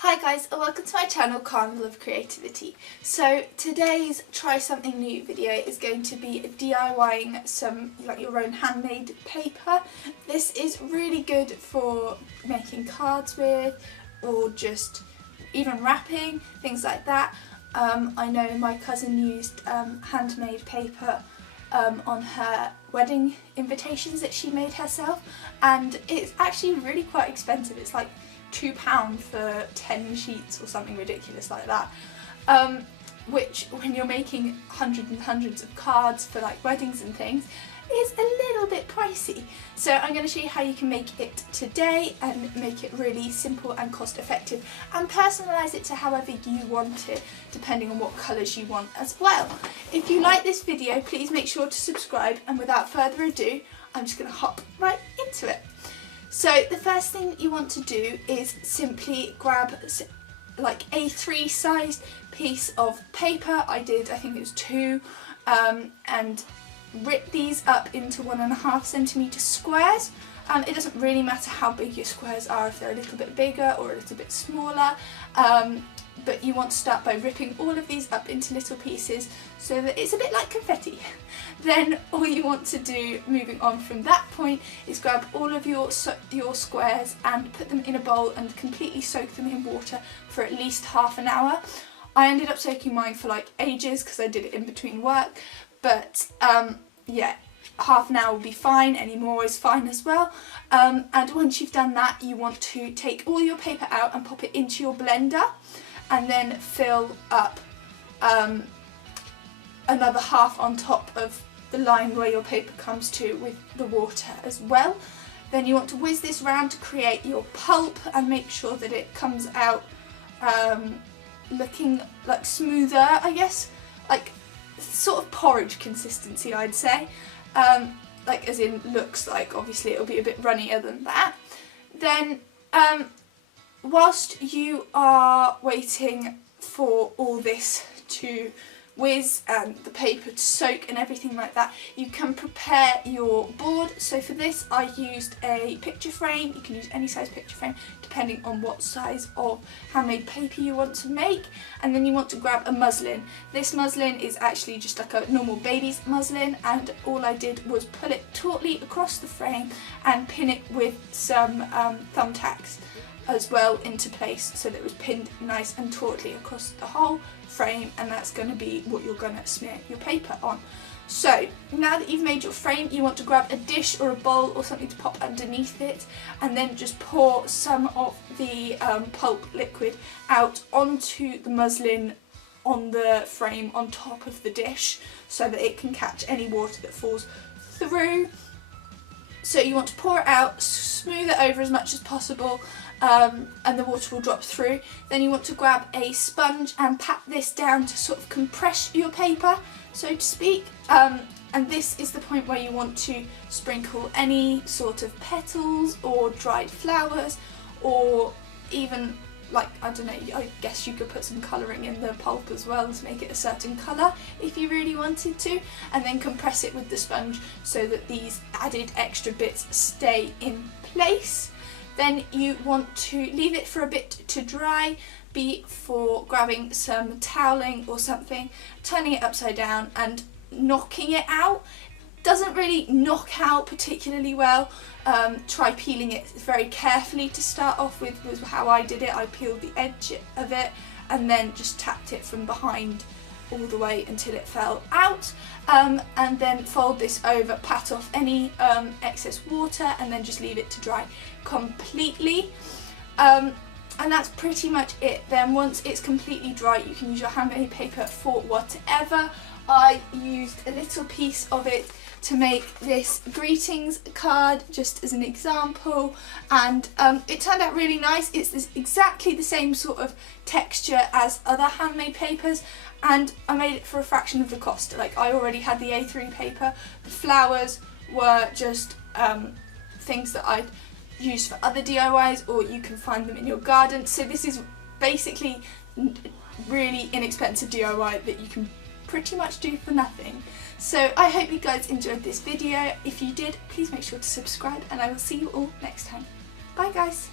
Hi guys, and welcome to my channel Carnival of Creativity. So today's try something new video is going to be DIYing some your own handmade paper. This is really good for making cards with, or just even wrapping, things like that. I know my cousin used handmade paper on her wedding invitations that she made herself, and it's actually really quite expensive. It's like £2 for 10 sheets or something ridiculous like that, which when you're making hundreds and hundreds of cards for like weddings and things is a little bit pricey. So I'm going to show you how you can make it today and make it really simple and cost effective, and personalise it to however you want it, depending on what colours you want as well. If you like this video, please make sure to subscribe, and without further ado I'm just going to hop right into it. So the first thing you want to do is simply grab like a A3 sized piece of paper. I think it was 2, and rip these up into 1.5 centimetre squares. It doesn't really matter how big your squares are, if they're a little bit bigger or a little bit smaller, but you want to start by ripping all of these up into little pieces so that it's a bit like confetti. Then all you want to do moving on from that point is grab all of your squares and put them in a bowl and completely soak them in water for at least half an hour. I ended up soaking mine for like ages because I did it in between work, but yeah, half an hour will be fine, any more is fine as well. And once you've done that, you want to take all your paper out and pop it into your blender, and then fill up another half on top of the line where your paper comes to with the water as well. Then you want to whiz this round to create your pulp and make sure that it comes out looking like smoother, I guess, like sort of porridge consistency, I'd say. Like as in looks like, obviously it'll be a bit runnier than that. Then whilst you are waiting for all this to whiz and the paper to soak and everything like that, you can prepare your board. So for this I used a picture frame. You can use any size picture frame depending on what size of handmade paper you want to make. And then you want to grab a muslin. This muslin is actually just like a normal baby's muslin, and all I did was pull it tautly across the frame and pin it with some thumbtacks as well into place, so that it was pinned nice and tautly across the whole frame, and that's going to be what you're going to smear your paper on. So now that you've made your frame, you want to grab a dish or a bowl or something to pop underneath it, and then just pour some of the pulp liquid out onto the muslin on the frame on top of the dish, so that it can catch any water that falls through. So you want to pour it out, smooth it over as much as possible, and the water will drop through. Then you want to grab a sponge and pat this down to sort of compress your paper, so to speak. And this is the point where you want to sprinkle any sort of petals or dried flowers, or even, like, I don't know, I guess you could put some colouring in the pulp as well to make it a certain colour if you really wanted to, and then compress it with the sponge so that these added extra bits stay in place. Then you want to leave it for a bit to dry before grabbing some toweling or something, turning it upside down and knocking it out. Doesn't really knock out particularly well. Try peeling it very carefully to start off with, was how I did it. I peeled the edge of it and then just tapped it from behind all the way until it fell out, and then fold this over, pat off any excess water, and then just leave it to dry completely. And that's pretty much it. Then once it's completely dry, you can use your handmade paper for whatever. I used a little piece of it to make this greetings card, just as an example, and it turned out really nice. It's exactly the same sort of texture as other handmade papers, and I made it for a fraction of the cost. Like, I already had the A3 paper. The flowers were just things that I'd used for other DIYs, or you can find them in your garden. So this is basically really inexpensive DIY that you can pretty much do for nothing. So I hope you guys enjoyed this video. If you did, please make sure to subscribe, and I will see you all next time. Bye guys!